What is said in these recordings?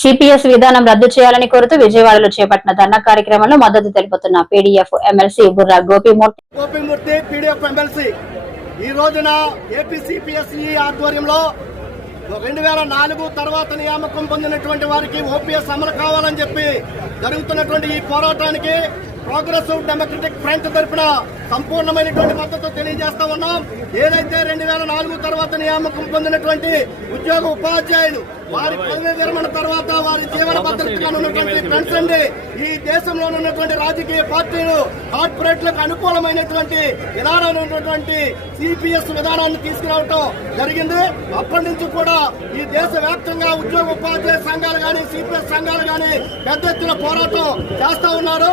CPS విధానం రద్దు చేయాలని కోరుతూ విజయవాడలో చేపట్టిన ధర్నా కార్యక్రమంలో మద్దతు తెలుపుతున్న PDF MLC Burra Gopimurthy. Gopimurthy PDF MLC. ఈ రోజున ఏపీసీపీఎస్ఈ ఆధ్వర్యంలో రెండు వేల నాలుగు తర్వాత నియామకం పొందినటువంటి వారికి ఓపీఎస్ అమలు కావాలని చెప్పి జరుగుతున్నటువంటి ఈ పోరాటానికి ప్రోగ్రెసివ్ డెమోక్రటిక్ ఫ్రంట్ తరఫున సంపూర్ణమైనటువంటి మద్దతు తెలియజేస్తా ఉన్నాం. ఏదైతే రెండు వేల నాలుగు తర్వాత నియామకం పొందినటువంటి ఉద్యోగ ఉపాధ్యాయులు వారి పదవి విరమణ తర్వాత వారి జీవన భద్రతగా ఉన్నటువంటి పెన్షన్ని ఈ దేశంలో ఉన్నటువంటి రాజకీయ పార్టీలు కార్పొరేట్లకు అనుకూలమైనటువంటి విధానాలు ఉన్నటువంటి సిపిఎస్ విధానాన్ని తీసుకురావటం జరిగింది. అప్పటి నుంచి కూడా ఈ దేశ వ్యాప్తంగా ఉద్యోగ ఉపాధ్యాయ సంఘాలు కానీ సిపిఎస్ సంఘాలు కానీ పెద్ద ఎత్తున పోరాటం చేస్తా ఉన్నారు.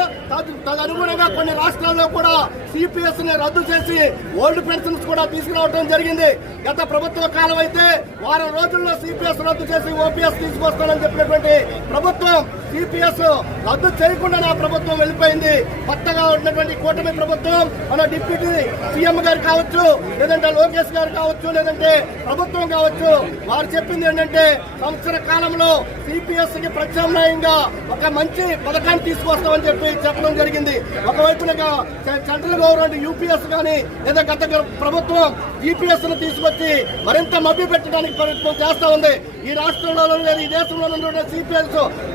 తదనుగుణంగా కొన్ని రాష్ట్రాల్లో కూడా సిపిఎస్ని రద్దు చేసి ఓల్డ్ పెన్షన్స్ కూడా తీసుకురావడం జరిగింది. గత ప్రభుత్వ కాలం అయితే వారం రోజుల్లో సిపిఎస్ రద్దు చేసి ఓపీఎస్ తీసుకొస్తానని చెప్పినటువంటి ప్రభుత్వం సిపిఎస్ రద్దు చేయకుండా నా ప్రభుత్వం వెళ్ళిపోయింది. కొత్తగా ఉన్నటువంటి కూటమి ప్రభుత్వం మన డిప్యూటీ సీఎం గారు కావచ్చు లేదంటే లోకేష్ గారు కావచ్చు లేదంటే ప్రభుత్వం కావచ్చు వారు చెప్పింది ఏంటంటే సంవత్సర కాలంలో సిపిఎస్కి ప్రత్యామ్నాయంగా ఒక మంచి పథకాన్ని తీసుకొస్తామని చెప్పి చెప్పడం జరిగింది. ఒకవైపునగా సెంట్రల్ గవర్నమెంట్ యూపీఎస్ కానీ లేదా గత ప్రభుత్వం జీపీఎస్ను తీసుకొచ్చి మరింత మభ్య పెట్టడానికి ప్రయత్నం చేస్తా ఉంది. ఈ రాష్ట్రంలో లేదు ఈ దేశంలో ఉన్నటువంటి సిపిఎస్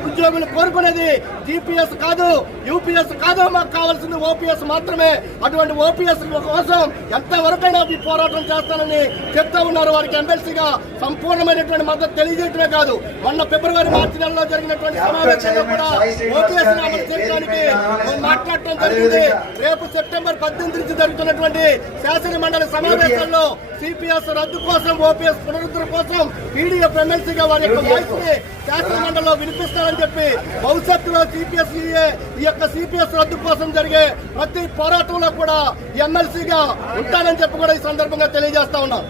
ఉద్యోగులు కోరుకునేది జీపీఎస్ కాదు యూపీఎస్ కాదు మాకు కావాల్సింది ఓపీఎస్ మాత్రమే. అటువంటి ఓపీఎస్ కోసం ఎంత వరకైనా ఈ పోరాటం చేస్తానని చెప్తా ఉన్నారు. వారికి ఎమ్మెల్సీగా సంపూర్ణమైనటువంటి మద్దతు తెలియజేయటమే కాదు. మొన్న ఫిబ్రవరి మార్చి నెలలో జరిగినటువంటి సమావేశంలో కూడా ఓపీఎస్ అమలు చేయడానికి మాట్లాడటం జరిగింది. రేపు సెప్టెంబర్ పద్దెనిమిది నుంచి జరుగుతున్నటువంటి శాసన మండలి సమావేశంలో సిపిఎస్ రద్దు కోసం ఓపీఎస్ పునరుద్ధరణ కోసం పీడీఎఫ్ ఎమ్మెల్సీగా వారి యొక్క వాయిస్ని శాసనమండలిలో వినిపిస్తారని చెప్పి భవిష్యత్తులో సిపిఎస్ ఈ యొక్క సిపిఎస్ రద్దు కోసం జరిగే ప్రతి పోరాటంలో కూడా ఎమ్మెల్సీగా ఉంటానని చెప్పి కూడా ఈ సందర్భంగా తెలియజేస్తా ఉన్నాం.